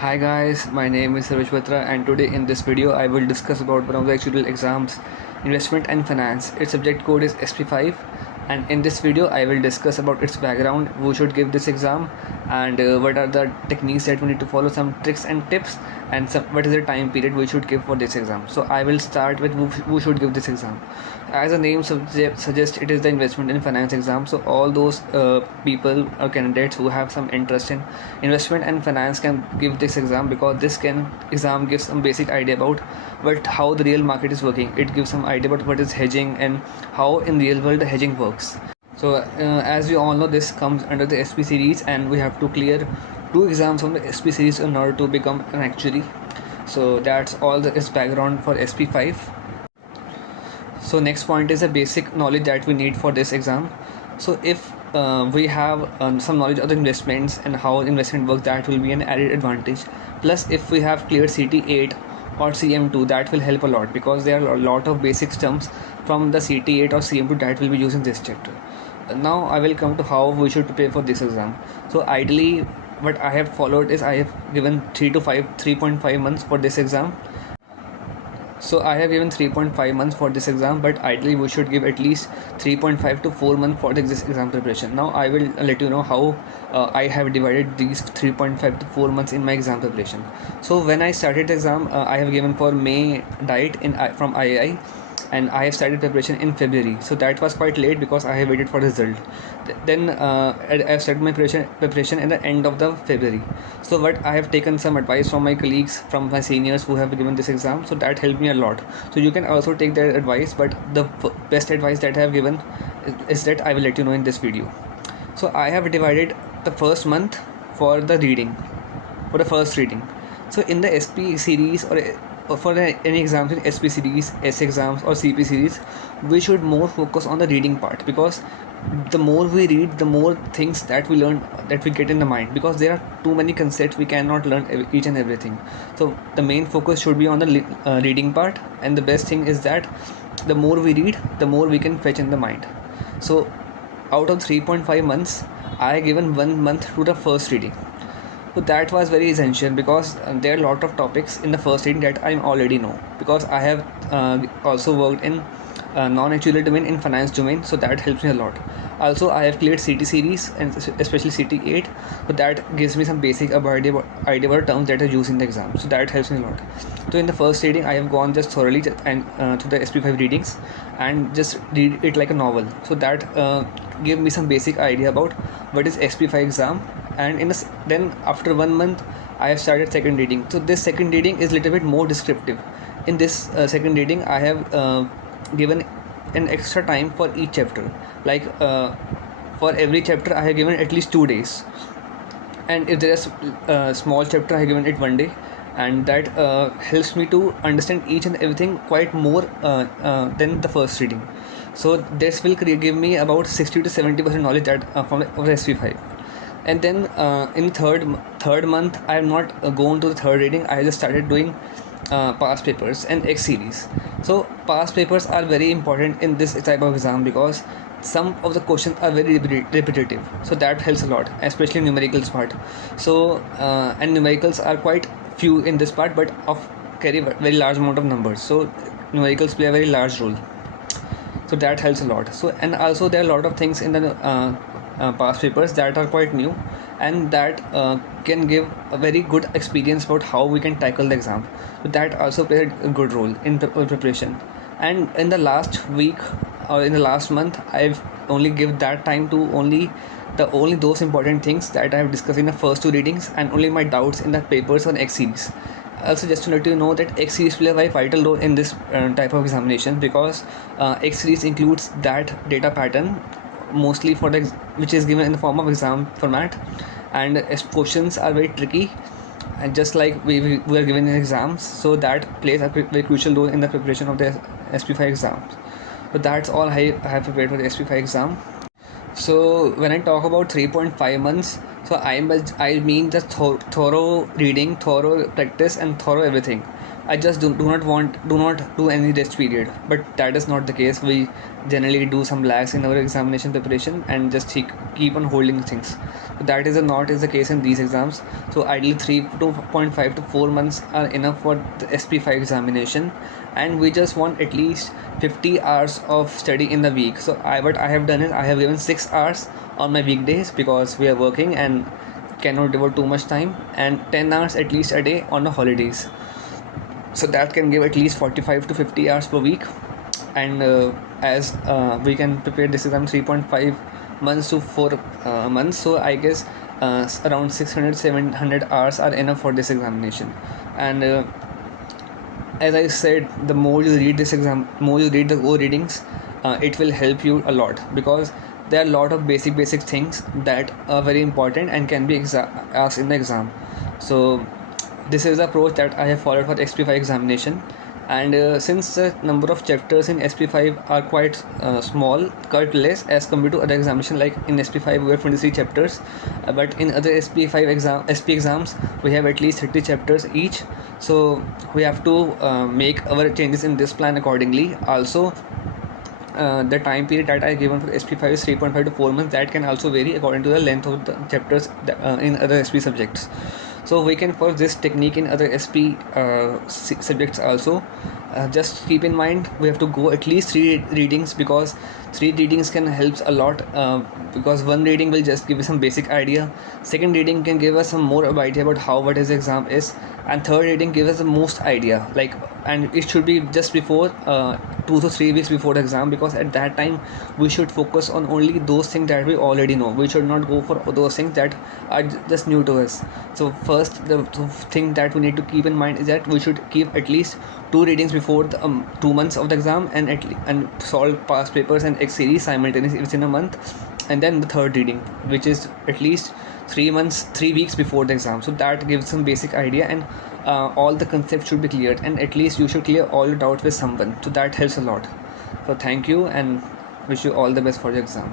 Hi guys, my name is Sarvesh Batra and today in this video I will discuss about one of the actuarial exams, investment and finance. Its subject code is SP5 and in this video I will discuss about its background, who should give this exam and what are the techniques that we need to follow, some tricks and tips and what is the time period we should give for this exam. So I will start with who should give this exam. As the name suggests, it is the investment and finance exam. So all those people or candidates who have some interest in investment and finance can give this exam, because this exam gives some basic idea about how the real market is working. It gives some idea about what is hedging and how in real world the hedging works. So as we all know, this comes under the SP series and we have to clear 2 exams from the SP series in order to become an actuary. So that's all the is background for SP5. So next point is the basic knowledge that we need for this exam. So if we have some knowledge of the investments and how investment works, that will be an added advantage. Plus if we have cleared CT8 or CM2, that will help a lot, because there are a lot of basic terms from the CT8 or CM2 that will be used in this chapter. Now I will come to how we should prepare for this exam. So ideally what I have followed is I have given 3.5 months for this exam. So I have given 3.5 months for this exam, but ideally we should give at least 3.5 to 4 months for this exam preparation. Now I will let you know how I have divided these 3.5 to 4 months in my exam preparation. So when I started the exam, I have given for May diet from IAI, and I have started preparation in February. So that was quite late because I have waited for the result. Then I have started my preparation at the end of the February. So what I have taken some advice from my colleagues, from my seniors who have given this exam, so that helped me a lot. So you can also take their advice, but the best advice that I have given is that I will let you know in this video. So I have divided the first month for the reading, for the first reading. So in the SP series or for any exams in SP series, S exams or CP series, we should more focus on the reading part, because the more we read, the more things that we learn, that we get in the mind, because there are too many concepts, we cannot learn each and everything. So the main focus should be on the reading part, and the best thing is that the more we read, the more we can fetch in the mind. So out of 3.5 months, I given 1 month to the first reading. So that was very essential, because there are a lot of topics in the first reading that I already know, because I have also worked in non-actuarial domain, in finance domain, so that helps me a lot. Also I have cleared CT series and especially CT8, so that gives me some basic idea about terms that are used in the exam, so that helps me a lot. So in the first reading I have gone just thoroughly and to the SP5 readings and just read it like a novel, so that gave me some basic idea about what is SP5 exam. And then after 1 month I have started second reading. So this second reading is little bit more descriptive. In this second reading I have given an extra time for each chapter, like for every chapter I have given at least 2 days, and if there is a small chapter I have given it 1 day, and that helps me to understand each and everything quite more than the first reading. So this will give me about 60 to 70% knowledge that from the SP5. And then in third month I have not gone to the third reading. I just started doing past papers and X series. So past papers are very important in this type of exam, because some of the questions are very repetitive, so that helps a lot, especially numericals part. So and numericals are quite few in this part, but carry very large amount of numbers, so numericals play a very large role, so that helps a lot. So and also there are a lot of things in the past papers that are quite new, and that can give a very good experience about how we can tackle the exam, so that also played a good role in preparation. And in the last week or in the last month I've only give that time to only those important things that I have discussed in the first 2 readings, and only my doubts in the papers on X series. Also, just to let you know that X series play a very vital role in this type of examination, because X series includes that data pattern mostly for the which is given in the form of exam format, and questions are very tricky, and just like we are given in exams, so that plays a very crucial role in the preparation of the SP5 exams. So that's all I have prepared for the SP5 exam. So when I talk about 3.5 months, so I mean just thorough reading, thorough practice, and thorough everything. I just do not do any rest period, but that is not the case. We generally do some lags in our examination preparation and just keep on holding things. That is not is the case in these exams. So ideally 3.5 to 4 months are enough for the SP5 examination, and we just want at least 50 hours of study in the week. So what I have done is I have given 6 hours on my weekdays because we are working and cannot devote too much time, and 10 hours at least a day on the holidays. So that can give at least 45 to 50 hours per week. And as we can prepare this exam 3.5 months to 4 months, so I guess around 600 700 hours are enough for this examination. And as I said, the more you read this exam, more you read the go readings, it will help you a lot, because there are a lot of basic things that are very important and can be asked in the exam. So this is the approach that I have followed for SP5 examination. And since the number of chapters in SP5 are quite small, quite less as compared to other examination, like in SP5 we have 23 chapters, but in other SP exams we have at least 30 chapters each. So we have to make our changes in this plan accordingly. Also, the time period that I given for SP5 is 3.5 to 4 months. That can also vary according to the length of the chapters in other SP subjects. So we can follow this technique in other SP subjects also. Just keep in mind we have to go at least 3 readings, because 3 readings can help a lot, because one reading will just give you some basic idea, second reading can give us some more idea about what is exam is, and third reading gives us the most idea, like, and it should be just before 2 to 3 weeks before the exam, because at that time we should focus on only those things that we already know. We should not go for those things that are just new to us. So first, the thing that we need to keep in mind is that we should keep at least 2 readings before the 2 months of the exam, and solve past papers and X series simultaneously within a month, and then the third reading, which is at least 3 weeks before the exam. So that gives some basic idea, and all the concepts should be cleared, and at least you should clear all your doubts with someone. So that helps a lot. So thank you, and wish you all the best for your exam.